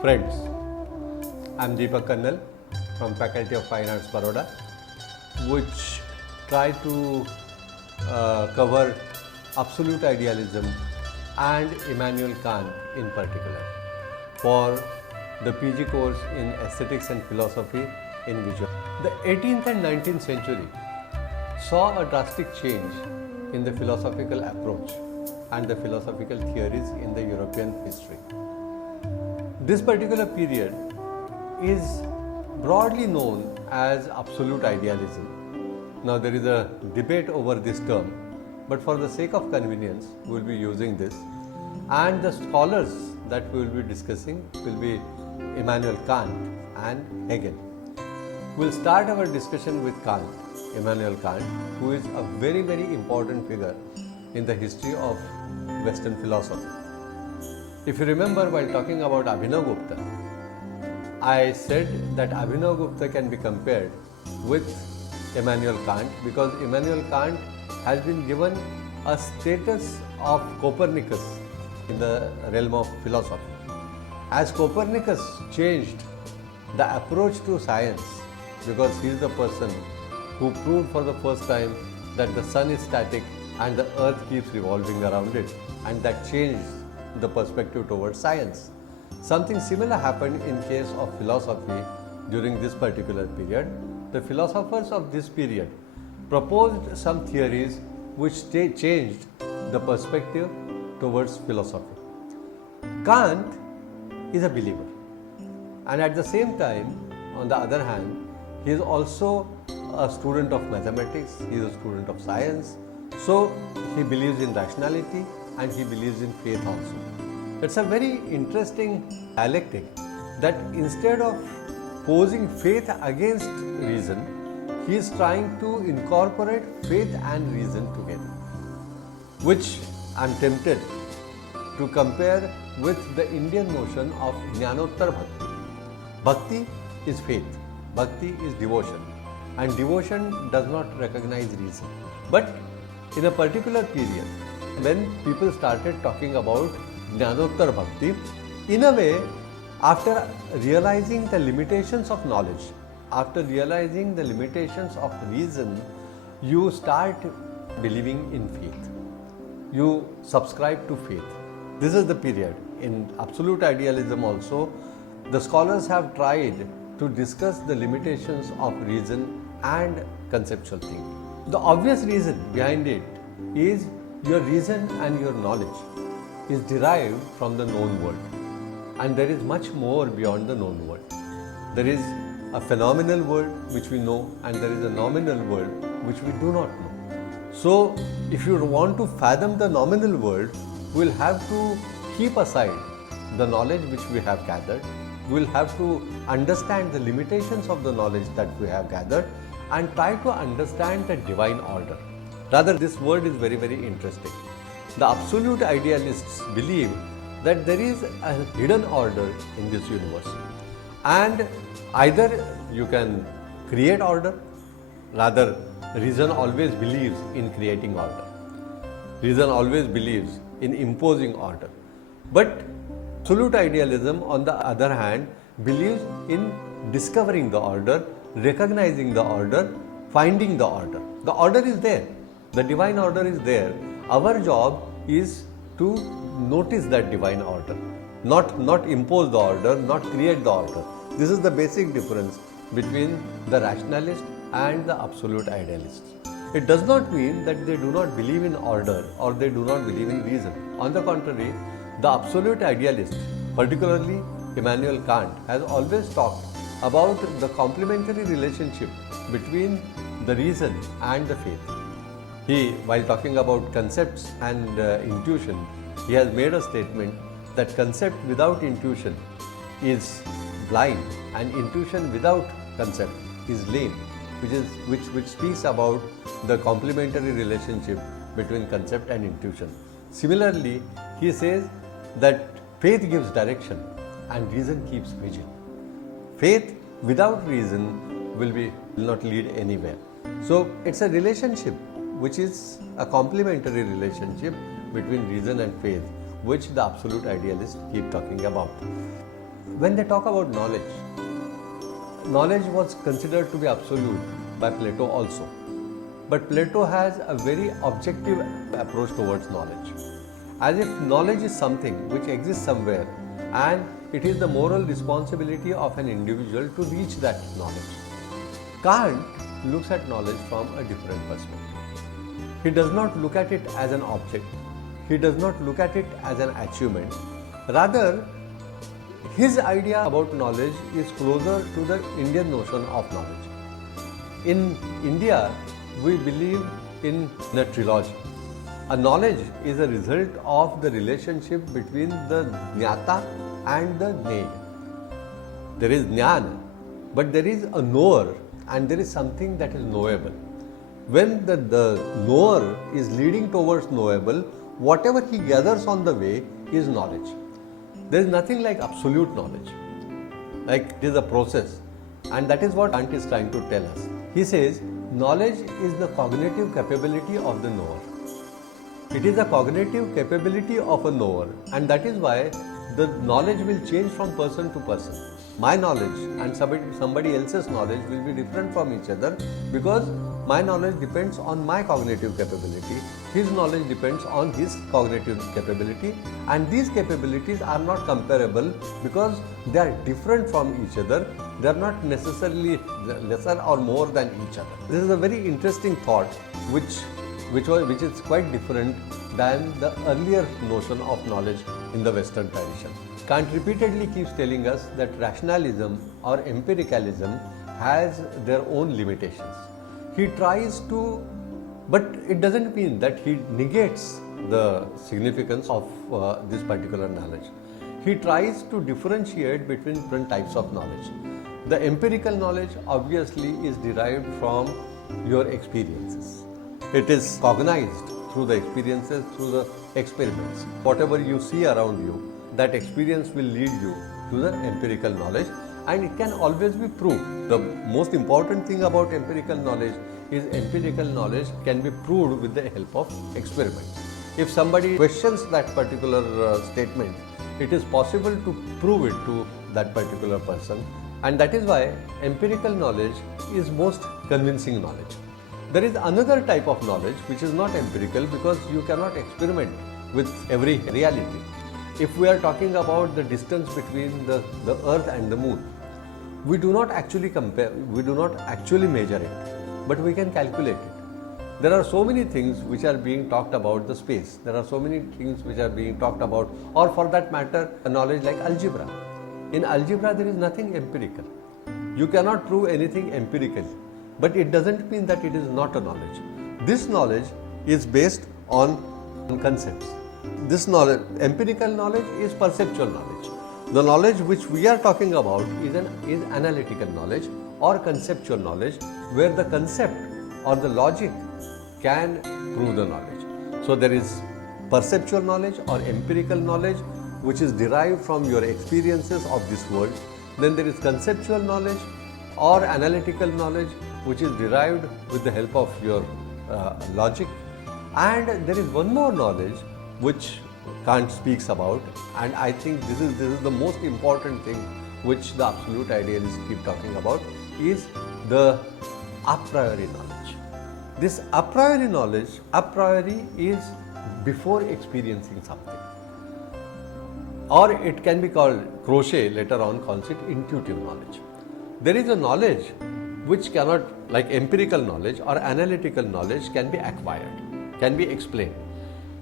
Friends, I am Deepak Kannal from Faculty of Fine Arts, Baroda, which try to cover absolute idealism and Immanuel Kant in particular for the PG course in Aesthetics and Philosophy in Visual. The 18th and 19th century saw a drastic change in the philosophical approach and the philosophical theories in the European history. This particular period is broadly known as absolute idealism. Now there is a debate over this term, but for the sake of convenience, we will be using this. And the scholars that we will be discussing will be Immanuel Kant and Hegel. We will start our discussion with Kant, Immanuel Kant, who is a very, very important figure in the history of Western philosophy. If you remember, while talking about Abhinav Gupta, I said that Abhinav Gupta can be compared with Immanuel Kant because Immanuel Kant has been given a status of Copernicus in the realm of philosophy. As Copernicus changed the approach to science, because he is the person who proved for the first time that the sun is static and the earth keeps revolving around it, and that changed the perspective towards science. Something similar happened in case of philosophy during this particular period. The philosophers of this period proposed some theories which changed the perspective towards philosophy. Kant is a believer, and at the same time, on the other hand, he is also a student of mathematics, he is a student of science, so he believes in rationality and he believes in faith also. It's a very interesting dialectic that instead of posing faith against reason, he is trying to incorporate faith and reason together, which I am tempted to compare with the Indian notion of Jnanottar Bhakti. Bhakti is faith, Bhakti is devotion, and devotion does not recognize reason. But in a particular period, when people started talking about Jnanottar Bhakti, in a way, after realizing the limitations of knowledge, after realizing the limitations of reason, you start believing in faith. You subscribe to faith. This is the period. In absolute idealism also, the scholars have tried to discuss the limitations of reason and conceptual thinking. The obvious reason behind it is your reason and your knowledge is derived from the known world, and there is much more beyond the known world. There is a phenomenal world which we know, and there is a nominal world which we do not know. So if you want to fathom the nominal world, we will have to keep aside the knowledge which we have gathered. We will have to understand the limitations of the knowledge that we have gathered and try to understand the divine order. Rather, this word is very, very interesting. The absolute idealists believe that there is a hidden order in this universe, and either you can create order, rather reason always believes in creating order. Reason always believes in imposing order. But absolute idealism, on the other hand, believes in discovering the order, recognizing the order, finding the order. The order is there. The divine order is there. Our job is to notice that divine order, not impose the order, not create the order. This is the basic difference between the rationalist and the absolute idealist. It does not mean that they do not believe in order or they do not believe in reason. On the contrary, the absolute idealist, particularly Immanuel Kant, has always talked about the complementary relationship between the reason and the faith. He, while talking about concepts and intuition, he has made a statement that concept without intuition is blind and intuition without concept is lame, which speaks about the complementary relationship between concept and intuition. Similarly, he says that faith gives direction and reason keeps vision. Faith without reason will not lead anywhere. So it's a relationship which is a complementary relationship between reason and faith, which the absolute idealists keep talking about. when they talk about knowledge, knowledge was considered to be absolute by Plato also. But Plato has a very objective approach towards knowledge, as if knowledge is something which exists somewhere and it is the moral responsibility of an individual to reach that knowledge. Kant looks at knowledge from a different perspective. He does not look at it as an object, he does not look at it as an achievement. Rather, his idea about knowledge is closer to the Indian notion of knowledge. In India, we believe in the trilogy. A knowledge is a result of the relationship between the Jnata and the Jnana. There is Jnana, but there is a knower and there is something that is knowable. When the knower is leading towards knowable, whatever he gathers on the way is knowledge. There is nothing like absolute knowledge. Like it is a process, and that is what Kant is trying to tell us. He says, knowledge is the cognitive capability of the knower. It is the cognitive capability of a knower, and that is why the knowledge will change from person to person. My knowledge and somebody else's knowledge will be different from each other because my knowledge depends on my cognitive capability, his knowledge depends on his cognitive capability, and these capabilities are not comparable because they are different from each other. They are not necessarily lesser or more than each other. This is a very interesting thought which is quite different than the earlier notion of knowledge in the Western tradition. Kant repeatedly keeps telling us that rationalism or empiricalism has their own limitations. He tries to, but it doesn't mean that he negates the significance of this particular knowledge. He tries to differentiate between different types of knowledge. The empirical knowledge obviously is derived from your experiences. It is cognized through the experiences, through the experiments. Whatever you see around you, that experience will lead you to the empirical knowledge, and it can always be proved. The most important thing about empirical knowledge is empirical knowledge can be proved with the help of experiments. If somebody questions that particular statement, it is possible to prove it to that particular person, and that is why empirical knowledge is most convincing knowledge. There is another type of knowledge which is not empirical because you cannot experiment with every reality. If we are talking about the distance between the earth and the moon, we do not actually compare, we do not actually measure it, but we can calculate it. There are so many things which are being talked about the space. There are so many things which are being talked about, or for that matter, a knowledge like algebra. In algebra, there is nothing empirical. You cannot prove anything empirically, but it doesn't mean that it is not a knowledge. This knowledge is based on concepts. This knowledge, empirical knowledge, is perceptual knowledge. The knowledge which we are talking about is analytical knowledge or conceptual knowledge, where the concept or the logic can prove the knowledge. So there is perceptual knowledge or empirical knowledge which is derived from your experiences of this world. Then there is conceptual knowledge or analytical knowledge which is derived with the help of your logic. And there is one more knowledge which Kant speaks about, and I think this is the most important thing which the absolute idealists keep talking about, is the a priori knowledge. This a priori knowledge, a priori, is before experiencing something. Or it can be called, Crochet later on calls it intuitive knowledge. There is a knowledge which cannot, like empirical knowledge or analytical knowledge, can be acquired, can be explained.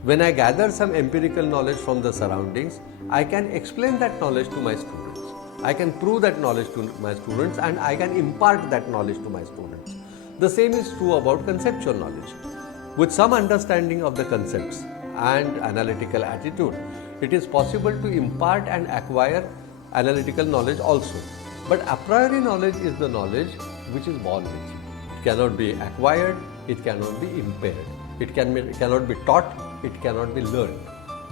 When I gather some empirical knowledge from the surroundings, I can explain that knowledge to my students. I can prove that knowledge to my students, and I can impart that knowledge to my students. The same is true about conceptual knowledge. With some understanding of the concepts and analytical attitude, it is possible to impart and acquire analytical knowledge also. But a priori knowledge is the knowledge which is born with you. It cannot be acquired, it cannot be impaired. It cannot be taught, it cannot be learned.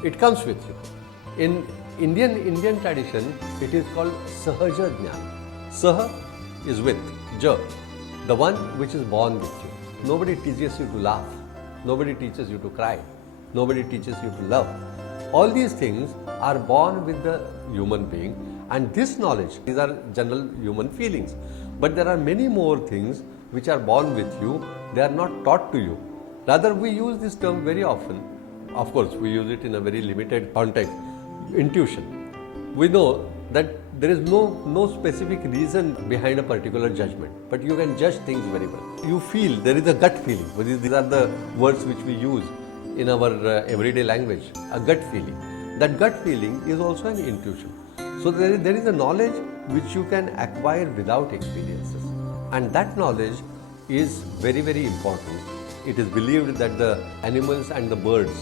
It comes with you. In Indian tradition, it is called Sahaja Jnana. Saha is with, Ja, the one which is born with you. Nobody teaches you to laugh. Nobody teaches you to cry. Nobody teaches you to love. All these things are born with the human being, And this knowledge, these are general human feelings. But there are many more things which are born with you, they are not taught to you. Rather, we use this term very often. Of course, we use it in a very limited context, intuition. We know that there is no specific reason behind a particular judgment, but you can judge things very well. You feel, there is a gut feeling. These are the words which we use in our everyday language, a gut feeling. That gut feeling is also an intuition. So there is a knowledge which you can acquire without experiences. And that knowledge is very, very important. It is believed that the animals and the birds,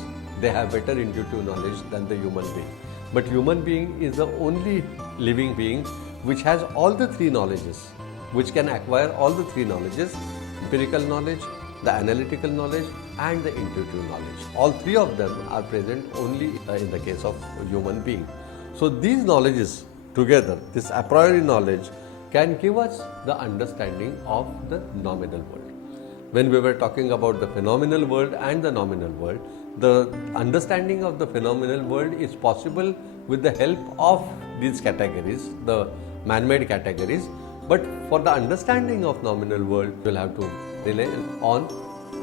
they have better intuitive knowledge than the human being. But human being is the only living being which has all the three knowledges, which can acquire all the three knowledges: empirical knowledge, the analytical knowledge, and the intuitive knowledge. All three of them are present only in the case of a human being. So these knowledges together, this a priori knowledge, can give us the understanding of the nominal world. When we were talking about the phenomenal world and the nominal world, the understanding of the phenomenal world is possible with the help of these categories, the man-made categories. But for the understanding of nominal world, we'll have to rely on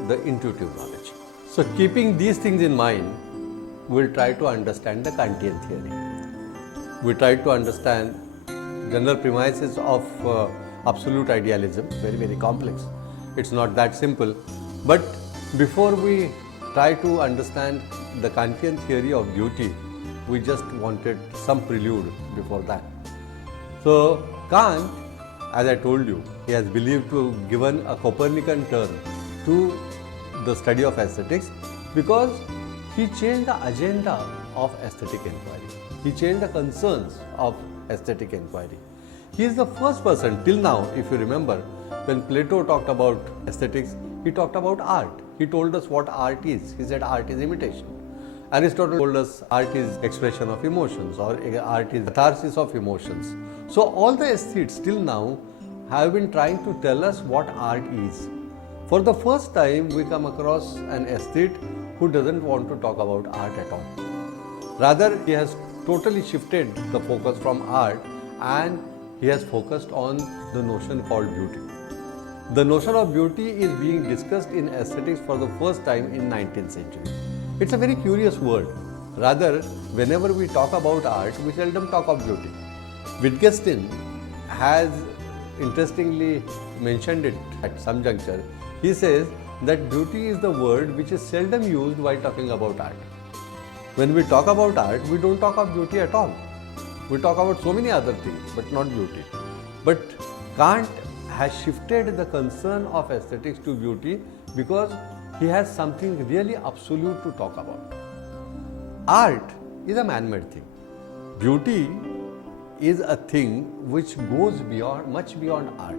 the intuitive knowledge. So keeping these things in mind, we'll try to understand the Kantian theory. We try to understand general premises of absolute idealism, very, very complex. It's not that simple. But before we try to understand the Kantian theory of beauty, we just wanted some prelude before that. So Kant, as I told you, he has believed to have given a Copernican turn to the study of aesthetics because he changed the agenda of aesthetic inquiry. He changed the concerns of aesthetic inquiry. He is the first person till now, if you remember, when Plato talked about aesthetics, he talked about art. He told us what art is. He said art is imitation. Aristotle told us art is expression of emotions, or art is catharsis of emotions. So all the aesthetes till now have been trying to tell us what art is. For the first time, we come across an aesthete who doesn't want to talk about art at all. Rather, he has totally shifted the focus from art and he has focused on the notion called beauty. The notion of beauty is being discussed in aesthetics for the first time in 19th century. It's a very curious word. Rather, whenever we talk about art, we seldom talk of beauty. Wittgenstein has interestingly mentioned it at some juncture. He says that beauty is the word which is seldom used while talking about art. When we talk about art, we don't talk of beauty at all. We talk about so many other things, but not beauty. But Kant has shifted the concern of aesthetics to beauty because he has something really absolute to talk about. Art is a man-made thing. Beauty is a thing which goes beyond, much beyond art.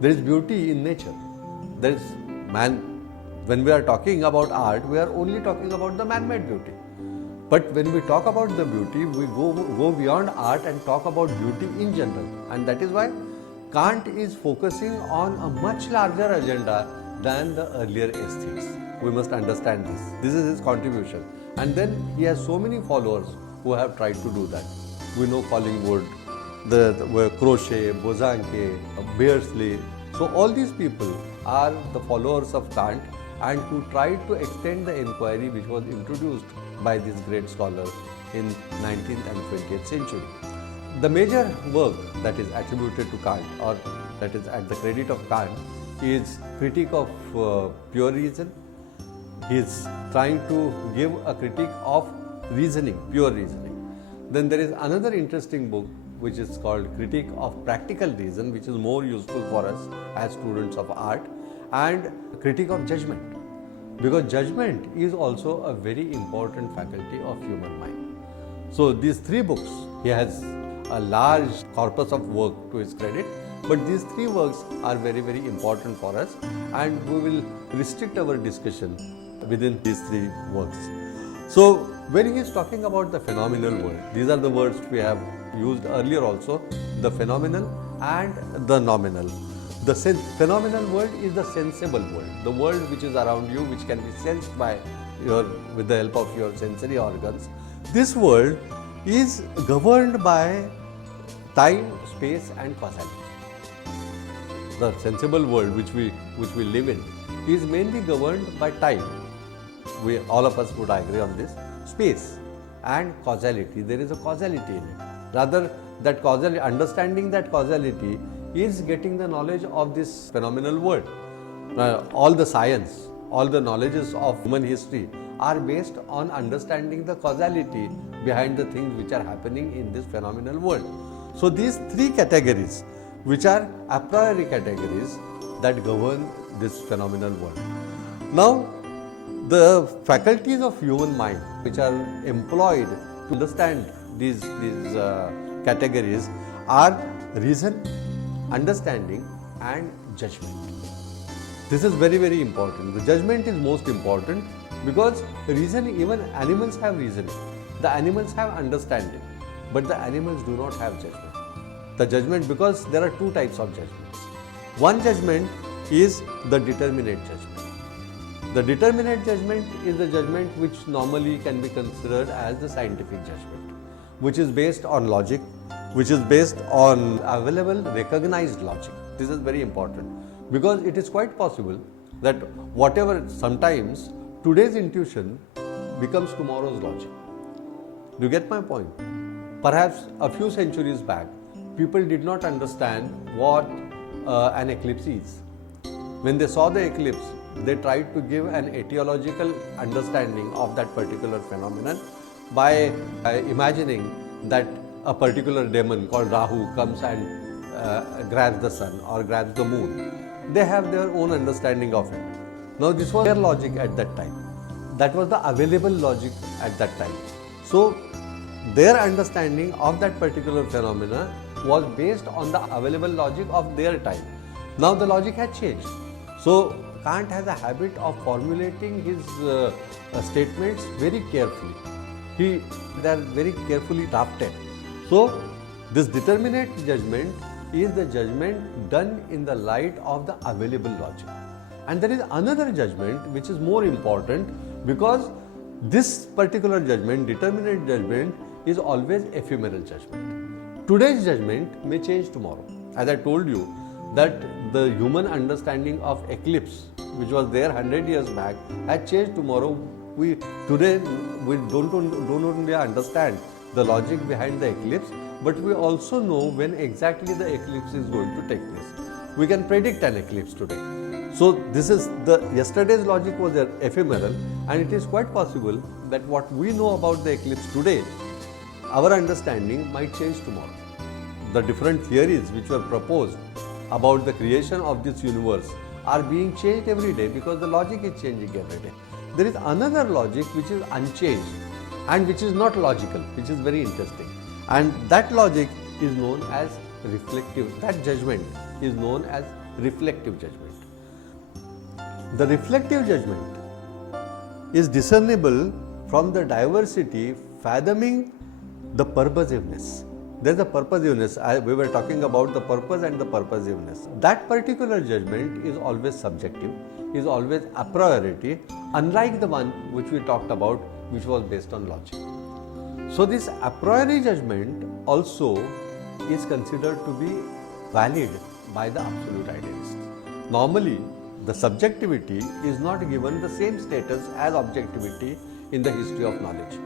There is beauty in nature. There is man. When we are talking about art, we are only talking about the man-made beauty. But when we talk about the beauty, we go beyond art and talk about beauty in general. And that is why Kant is focusing on a much larger agenda than the earlier aesthetes. We must understand this. This is his contribution. And then he has so many followers who have tried to do that. We know Collingwood, the Crochet, Bosanquet, Beardsley. So all these people are the followers of Kant and who tried to extend the inquiry which was introduced by this great scholar in 19th and 20th century. The major work that is attributed to Kant, or that is at the credit of Kant, is Critique of Pure Reason. He is trying to give a critique of reasoning, pure reasoning. Then there is another interesting book which is called Critique of Practical Reason, which is more useful for us as students of art, and Critique of Judgment. Because judgment is also a very important faculty of human mind. So these three books, he has a large corpus of work to his credit, but these three works are very, very important for us, and we will restrict our discussion within these three works. So when he is talking about the phenomenal world, these are the words we have used earlier also, the phenomenal and the nominal. The phenomenal world is the sensible world, the world which is around you, which can be sensed by with the help of your sensory organs. This world is governed by time, space and causality. The sensible world which we live in is mainly governed by time. All of us would agree on this. Space and causality. There is a causality in it. Rather, that causality, understanding that causality is getting the knowledge of this phenomenal world. All the science, all the knowledges of human history are based on understanding the causality behind the things which are happening in this phenomenal world. So these three categories, which are a priori categories that govern this phenomenal world. Now, the faculties of human mind which are employed to understand these categories are reason, understanding and judgment. This is very, very important. The judgment is most important because reason, even animals have reasoning. The animals have understanding, but the animals do not have judgment. The judgment, because there are two types of judgments. One judgment is the determinate judgment. The determinate judgment is the judgment which normally can be considered as the scientific judgment, which is based on logic, which is based on available recognized logic. This is very important because it is quite possible that whatever, sometimes today's intuition becomes tomorrow's logic. Do you get my point? Perhaps a few centuries back, people did not understand what an eclipse is. When they saw the eclipse, they tried to give an etiological understanding of that particular phenomenon by imagining that a particular demon called Rahu comes and grabs the sun or grabs the moon. They have their own understanding of it. Now this was their logic at that time. That was the available logic at that time. So their understanding of that particular phenomena was based on the available logic of their time. Now the logic has changed. So Kant has a habit of formulating his statements very carefully. They are very carefully drafted. So this determinate judgment is the judgment done in the light of the available logic. And there is another judgment which is more important because this particular judgment, determinate judgment, is always ephemeral judgment. Today's judgment may change tomorrow. As I told you that the human understanding of eclipse, which was there 100 years back, has changed tomorrow. Today we don't only understand the logic behind the eclipse, but we also know when exactly the eclipse is going to take place. We can predict an eclipse today. So this is yesterday's logic was ephemeral, and it is quite possible that what we know about the eclipse today, our understanding might change tomorrow. The different theories which were proposed about the creation of this universe are being changed every day because the logic is changing every day. There is another logic which is unchanged and which is not logical, which is very interesting. And that logic is known as reflective, that judgment is known as reflective judgment. The reflective judgment is discernible from the diversity fathoming the purposiveness. There is a purposiveness. We were talking about the purpose and the purposiveness. That particular judgment is always subjective, is always a priority, unlike the one which we talked about, which was based on logic. So this a priori judgment also is considered to be valid by the absolute idealists. Normally, the subjectivity is not given the same status as objectivity in the history of knowledge.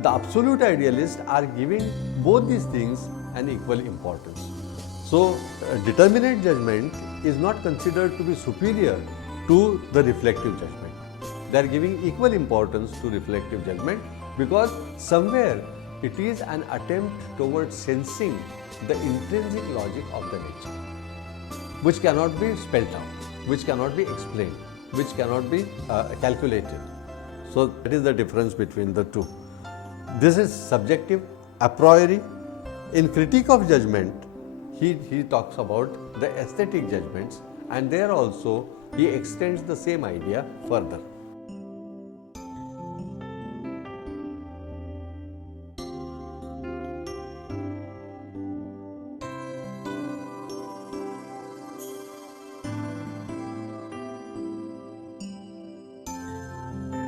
The absolute idealists are giving both these things an equal importance. So, determinate judgment is not considered to be superior to the reflective judgment. They are giving equal importance to reflective judgment because somewhere it is an attempt towards sensing the intrinsic logic of the nature, which cannot be spelled out, which cannot be explained, which cannot be calculated. So that is the difference between the two. This is subjective, a priori. In Critique of Judgment, he talks about the aesthetic judgments, and there also he extends the same idea further.